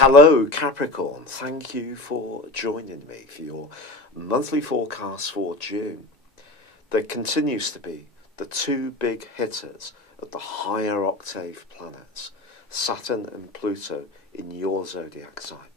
Hello Capricorn, thank you for joining me for your monthly forecast for June. There continues to be the two big hitters of the higher octave planets, Saturn and Pluto in your zodiac sign.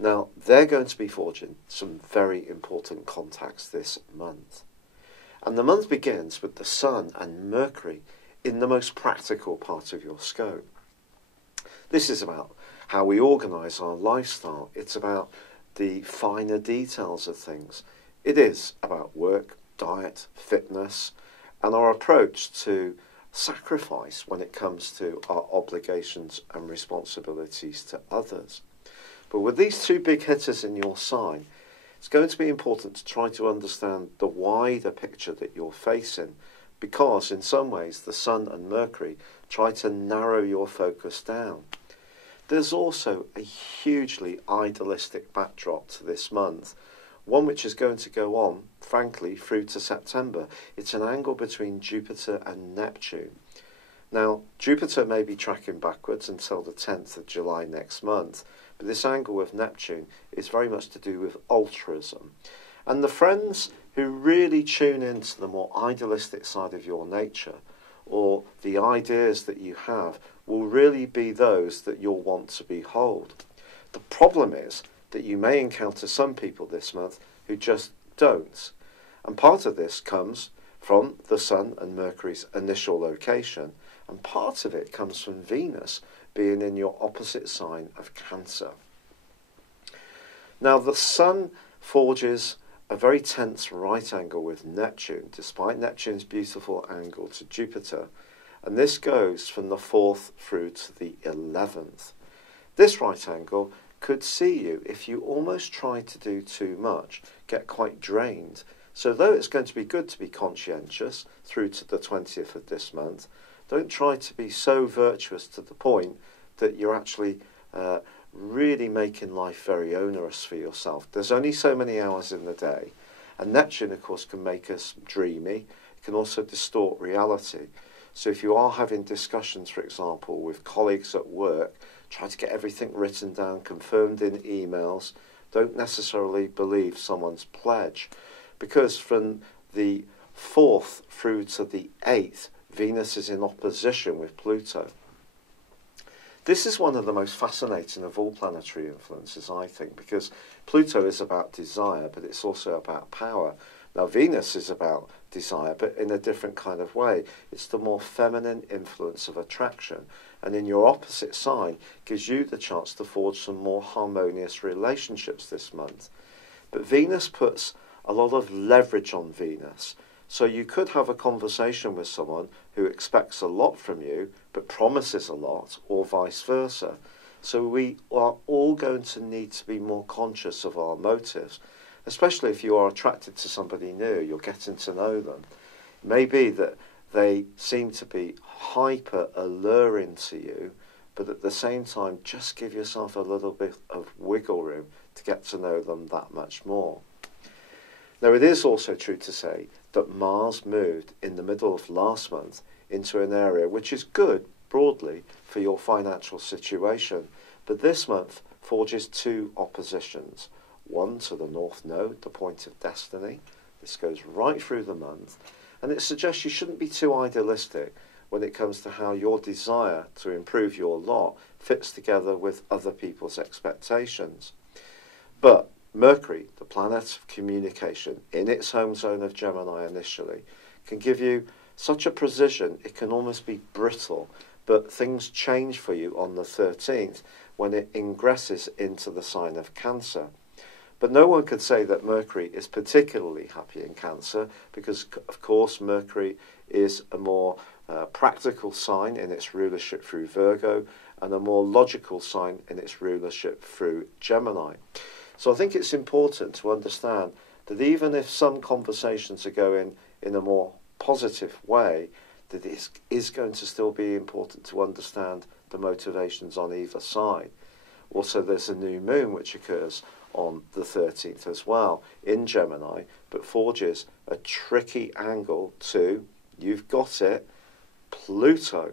Now, they're going to be forging some very important contacts this month. And the month begins with the Sun and Mercury in the most practical part of your scope. This is about how we organise our lifestyle. It's about the finer details of things. It is about work, diet, fitness, and our approach to sacrifice when it comes to our obligations and responsibilities to others. But with these two big hitters in your sign, it's going to be important to try to understand the wider picture that you're facing, because in some ways the Sun and Mercury try to narrow your focus down. There's also a hugely idealistic backdrop to this month, one which is going to go on, frankly, through to September. It's an angle between Jupiter and Neptune. Now, Jupiter may be tracking backwards until the 10th of July next month, but this angle with Neptune is very much to do with altruism. And the friends who really tune into the more idealistic side of your nature, or the ideas that you have, will really be those that you'll want to behold. The problem is that you may encounter some people this month who just don't. And part of this comes from the Sun and Mercury's initial location, and part of it comes from Venus being in your opposite sign of Cancer. Now, the Sun forges a very tense right angle with Neptune, despite Neptune's beautiful angle to Jupiter, and this goes from the 4th through to the 11th. This right angle could see you, if you almost try to do too much, get quite drained. So though it's going to be good to be conscientious through to the 20th of this month, don't try to be so virtuous to the point that you're actually really making life very onerous for yourself. There's only so many hours in the day, and Neptune, of course, can make us dreamy. It can also distort reality. So if you are having discussions, for example, with colleagues at work, try to get everything written down, confirmed in emails. Don't necessarily believe someone's pledge, because from the 4th through to the 8th, Venus is in opposition with Pluto. This is one of the most fascinating of all planetary influences, I think, because Pluto is about desire, but it's also about power. Now, Venus is about desire, but in a different kind of way. It's the more feminine influence of attraction, and in your opposite sign gives you the chance to forge some more harmonious relationships this month. But Venus puts a lot of leverage on Venus. So you could have a conversation with someone who expects a lot from you, but promises a lot, or vice versa. So we are all going to need to be more conscious of our motives, especially if you are attracted to somebody new, you're getting to know them. It may be that they seem to be hyper alluring to you, but at the same time, just give yourself a little bit of wiggle room to get to know them that much more. Now, it is also true to say that Mars moved in the middle of last month into an area which is good, broadly, for your financial situation. But this month forges two oppositions. One to the North Node, the point of destiny. This goes right through the month. And it suggests you shouldn't be too idealistic when it comes to how your desire to improve your lot fits together with other people's expectations. But Mercury, the planet of communication, in its home zone of Gemini initially, can give you such a precision it can almost be brittle, but things change for you on the 13th when it ingresses into the sign of Cancer. But no one could say that Mercury is particularly happy in Cancer, because, of course, Mercury is a more practical sign in its rulership through Virgo, and a more logical sign in its rulership through Gemini. So I think it's important to understand that even if some conversations are going in a more positive way, that it is going to still be important to understand the motivations on either side. Also, there's a new moon which occurs on the 13th as well in Gemini, but forges a tricky angle to, you've got it, Pluto.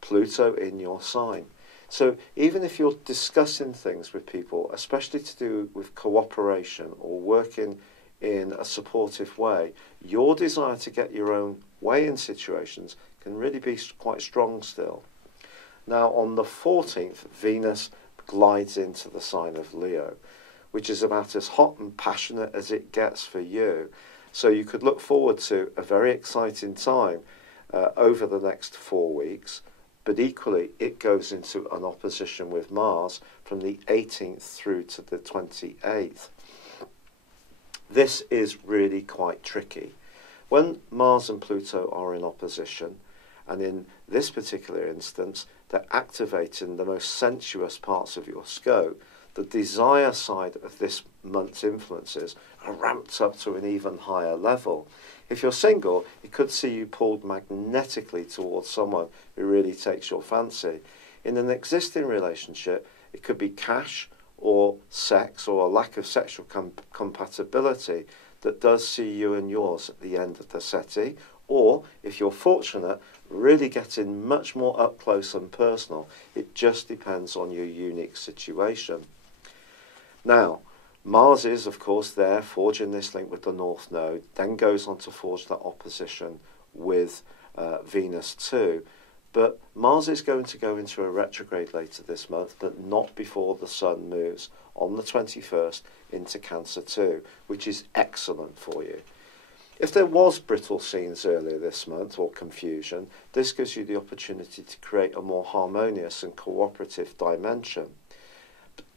Pluto in your sign. So even if you're discussing things with people, especially to do with cooperation or working in a supportive way, your desire to get your own way in situations can really be quite strong still. Now on the 14th, Venus glides into the sign of Leo, which is about as hot and passionate as it gets for you. So you could look forward to a very exciting time over the next 4 weeks, but equally it goes into an opposition with Mars from the 18th through to the 28th. This is really quite tricky. When Mars and Pluto are in opposition, and in this particular instance, they're activating the most sensuous parts of your scope, the desire side of this month's influences are ramped up to an even higher level. If you're single, it could see you pulled magnetically towards someone who really takes your fancy. In an existing relationship, it could be cash or sex or a lack of sexual compatibility that does see you and yours at the end of the settee, or, if you're fortunate, really getting much more up close and personal. It just depends on your unique situation. Now, Mars is, of course, there, forging this link with the North Node, then goes on to forge that opposition with Venus too. But Mars is going to go into a retrograde later this month, but not before the Sun moves on the 21st into Cancer too, which is excellent for you. If there was brittle scenes earlier this month or confusion, this gives you the opportunity to create a more harmonious and cooperative dimension.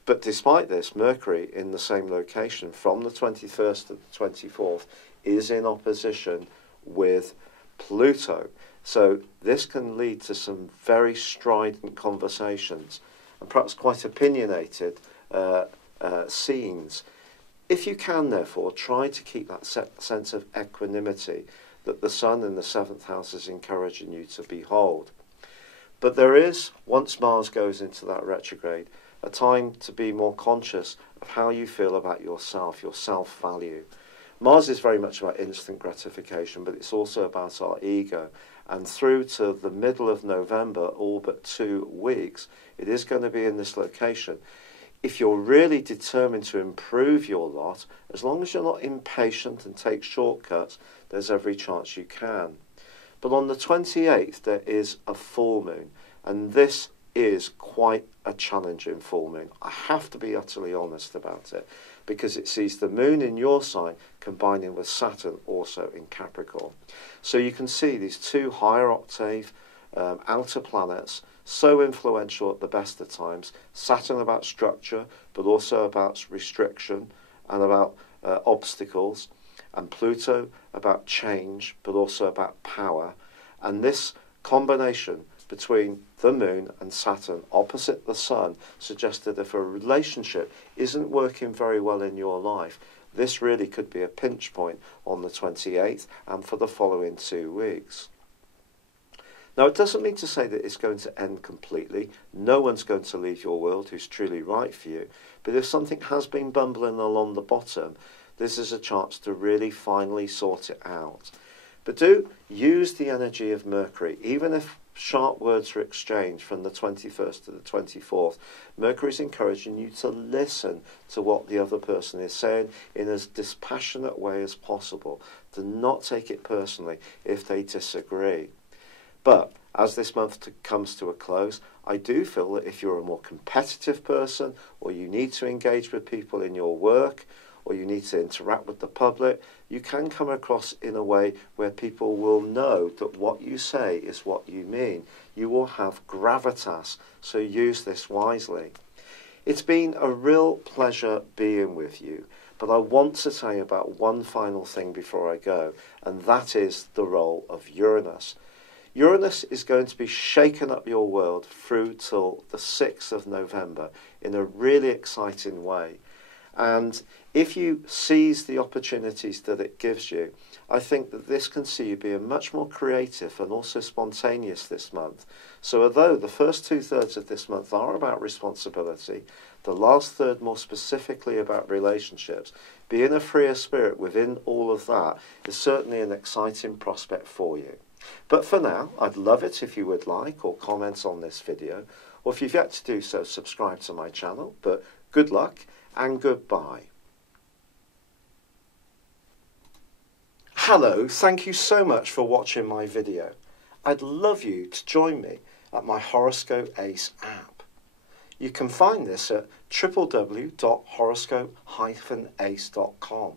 But despite this, Mercury in the same location from the 21st to the 24th is in opposition with Pluto. So this can lead to some very strident conversations and perhaps quite opinionated scenes. If you can, therefore, try to keep that sense of equanimity that the Sun in the 7th house is encouraging you to behold. But there is, once Mars goes into that retrograde, a time to be more conscious of how you feel about yourself, your self-value. Mars is very much about instant gratification, but it's also about our ego. And through to the middle of November, all but 2 weeks, it is going to be in this location. If you're really determined to improve your lot, as long as you're not impatient and take shortcuts, there's every chance you can. But on the 28th, there is a full moon, and this is quite a challenging full moon. I have to be utterly honest about it, because it sees the moon in your sign combining with Saturn also in Capricorn. So you can see these two higher octave outer planets, so influential at the best of times. Saturn about structure, but also about restriction and about obstacles. And Pluto about change, but also about power. And this combination between the moon and Saturn opposite the Sun suggests that if a relationship isn't working very well in your life, this really could be a pinch point on the 28th and for the following 2 weeks. Now, it doesn't mean to say that it's going to end completely. No one's going to leave your world who's truly right for you. But if something has been bumbling along the bottom, this is a chance to really finally sort it out. But do use the energy of Mercury. Even if sharp words are exchanged from the 21st to the 24th, Mercury is encouraging you to listen to what the other person is saying in as dispassionate way as possible. To not take it personally if they disagree. But as this month comes to a close, I do feel that if you're a more competitive person, or you need to engage with people in your work, or you need to interact with the public, you can come across in a way where people will know that what you say is what you mean. You will have gravitas, so use this wisely. It's been a real pleasure being with you, but I want to tell you about one final thing before I go, and that is the role of Uranus. Uranus is going to be shaking up your world through till the 6th of November in a really exciting way. And if you seize the opportunities that it gives you, I think that this can see you being much more creative and also spontaneous this month. So although the first 2/3 of this month are about responsibility, the last third more specifically about relationships, being a freer spirit within all of that is certainly an exciting prospect for you. But for now, I'd love it if you would like or comment on this video, Or if you've yet to do so, subscribe to my channel. But good luck and goodbye. Hello, thank you so much for watching my video. I'd love you to join me at my Horoscope Ace app. You can find this at www.horoscope-ace.com.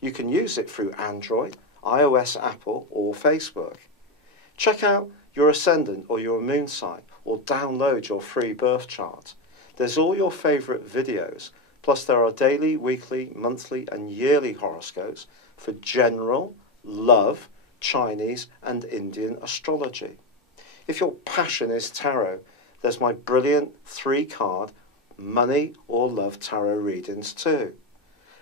You can use it through Android, iOS, Apple or Facebook. Check out your ascendant or your moon sign or download your free birth chart. There's all your favourite videos, plus there are daily, weekly, monthly and yearly horoscopes for general, love, Chinese and Indian astrology. If your passion is tarot, there's my brilliant 3-card money or love tarot readings too.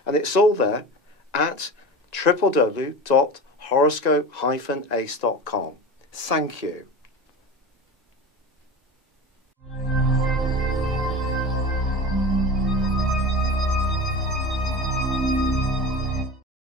And it's all there at www.horoscope-ace.com. Thank you.